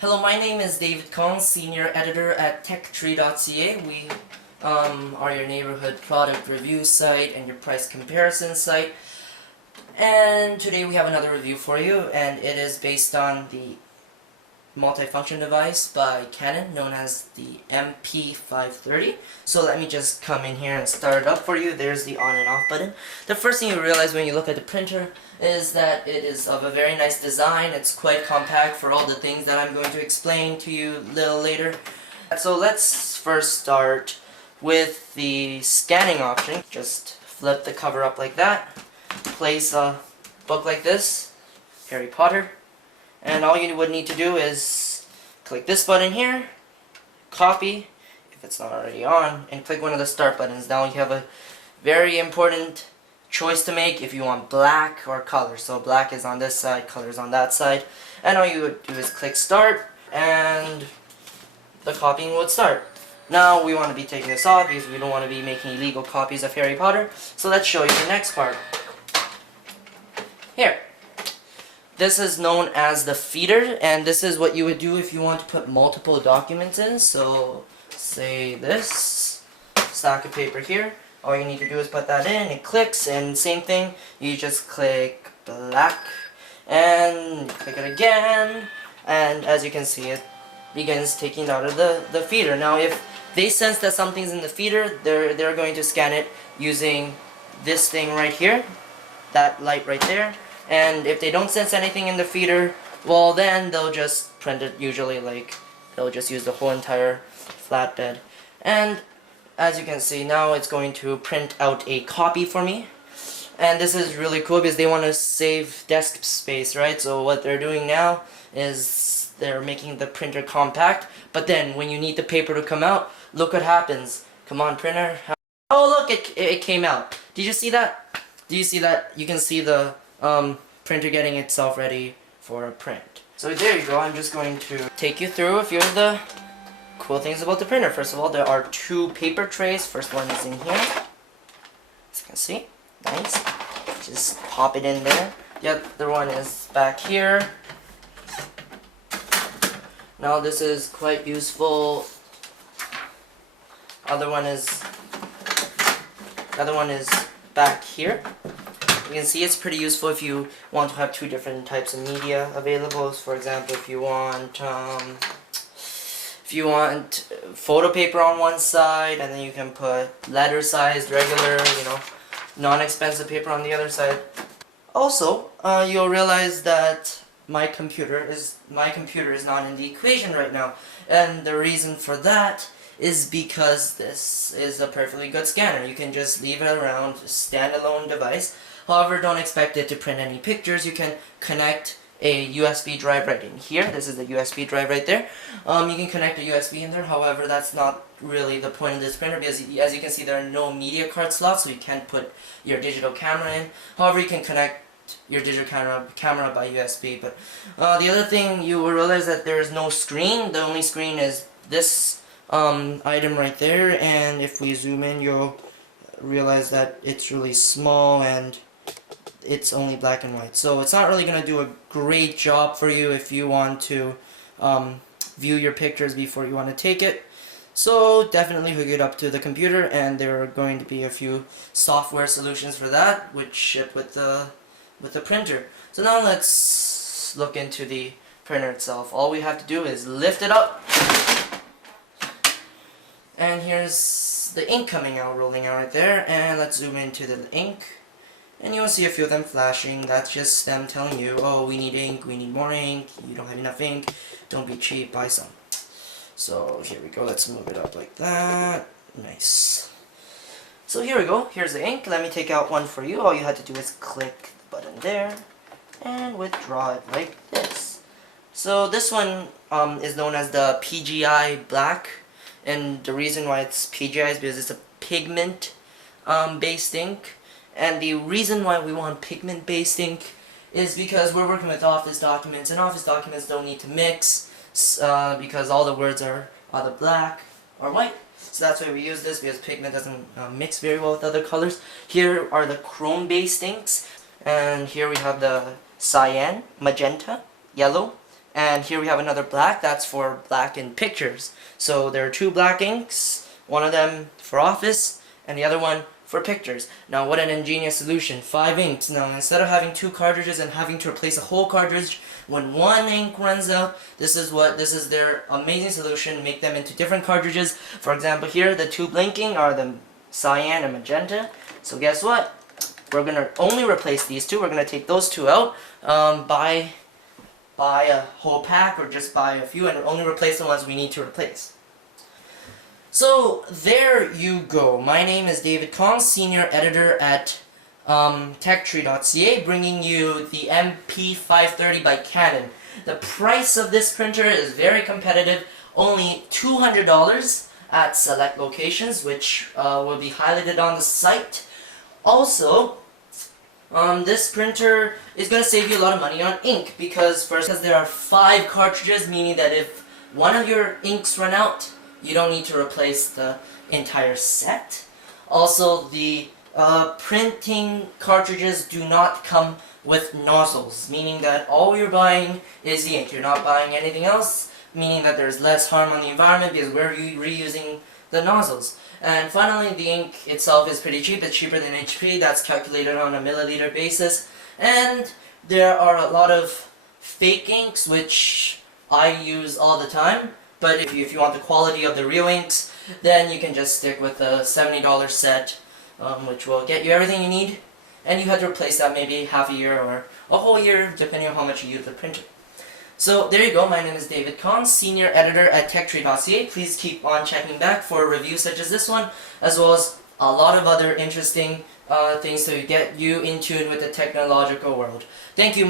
Hello, my name is David Kong, Senior Editor at techtree.ca. We are your neighborhood product review site and your price comparison site. And today we have another review for you, and it is based on the multifunction device by Canon known as the MP530. So let me just come in here and start it up for you. There's the on and off button. The first thing you realize when you look at the printer is that it is of a very nice design. It's quite compact for all the things that I'm going to explain to you a little later. So let's first start with the scanning option. Just flip the cover up like that, place a book like this, Harry Potter, and all you would need to do is click this button here, copy, if it's not already on, and click one of the start buttons. Now you have a very important choice to make if you want black or color. So black is on this side, color is on that side, and all you would do is click start, and the copying would start. Now we want to be taking this off because we don't want to be making illegal copies of Harry Potter. So let's show you the next part. Here. This is known as the feeder, and this is what you would do if you want to put multiple documents in. So, say this stack of paper here. All you need to do is put that in, it clicks, and same thing, you just click black, and click it again, and as you can see, it begins taking out of the feeder. Now, if they sense that something's in the feeder, they're going to scan it using this thing right here, that light right there. And if they don't sense anything in the feeder, well then they'll just print it usually, like they'll just use the whole entire flatbed. And as you can see, now it's going to print out a copy for me. And this is really cool because they want to save desk space, right? So what they're doing now is they're making the printer compact, but then when you need the paper to come out, look what happens. Come on, printer. Oh look, it came out. Did you see that? Do you see that? You can see the printer getting itself ready for a print. So there you go. I'm just going to take you through a few of the cool things about the printer. First of all, there are two paper trays. First one is in here. As you can see, nice. Just pop it in there. The other one is back here. Now this is quite useful. The other one is back here. You can see it's pretty useful if you want to have two different types of media available. For example, if you want photo paper on one side, and then you can put letter-sized, regular, non-expensive paper on the other side. Also, you'll realize that my computer is not in the equation right now, and the reason for that is because this is a perfectly good scanner. You can just leave it around, a standalone device. However, don't expect it to print any pictures. You can connect a USB drive right in here. This is the USB drive right there. You can connect a USB in there. However, that's not really the point of this printer because, as you can see, there are no media card slots, so you can't put your digital camera in. However, you can connect your digital camera by USB. But the other thing, you will realize that there is no screen. The only screen is this item right there, and if we zoom in, you'll realize that it's really small and it's only black and white. So it's not really going to do a great job for you if you want to view your pictures before you want to take it. So definitely hook it up to the computer, and there are going to be a few software solutions for that which ship with the printer. So now let's look into the printer itself. All we have to do is lift it up, and here's the ink coming out, rolling out right there. And let's zoom into the ink, and you'll see a few of them flashing. That's just them telling you, oh, we need ink, we need more ink, you don't have enough ink, don't be cheap, buy some. So here we go, let's move it up like that. Nice. So here we go, here's the ink. Let me take out one for you. All you had to do is click the button there and withdraw it like this. So this one is known as the PGI Black. And the reason why it's PGI is because it's a pigment based ink. And the reason why we want pigment based ink is because we're working with Office documents, and Office documents don't need to mix because all the words are either black or white. So that's why we use this, because pigment doesn't mix very well with other colors. Here are the chrome based inks, and here we have the cyan, magenta, yellow, And here we have another black, that's for black in pictures. So there are two black inks, one of them for office, and the other one for pictures. Now what an ingenious solution, 5 inks. Now instead of having 2 cartridges and having to replace a whole cartridge when one ink runs out, this is their amazing solution. Make them into different cartridges. For example here, the 2 blinking are the cyan and magenta. So guess what? We're going to only replace these 2. We're going to take those 2 out, buy a whole pack or just buy a few and only replace the ones we need to replace. So there you go. My name is David Kong, Senior Editor at techtree.ca, bringing you the MP530 by Canon. The price of this printer is very competitive, only $200 at select locations, which will be highlighted on the site. Also, this printer is going to save you a lot of money on ink because there are 5 cartridges, meaning that if one of your inks run out, you don't need to replace the entire set. Also, the printing cartridges do not come with nozzles, meaning that all you're buying is the ink. You're not buying anything else, meaning that there's less harm on the environment because we're reusing the nozzles. And finally, the ink itself is pretty cheap. It's cheaper than HP. That's calculated on a milliliter basis. And there are a lot of fake inks, which I use all the time. But if you want the quality of the real inks, then you can just stick with the $70 set, which will get you everything you need. And you have to replace that maybe half a year or a whole year, depending on how much you use the printer. So there you go. My name is David Kong, Senior Editor at techtree.ca. Please keep on checking back for reviews such as this one, as well as a lot of other interesting things to get you in tune with the technological world. Thank you.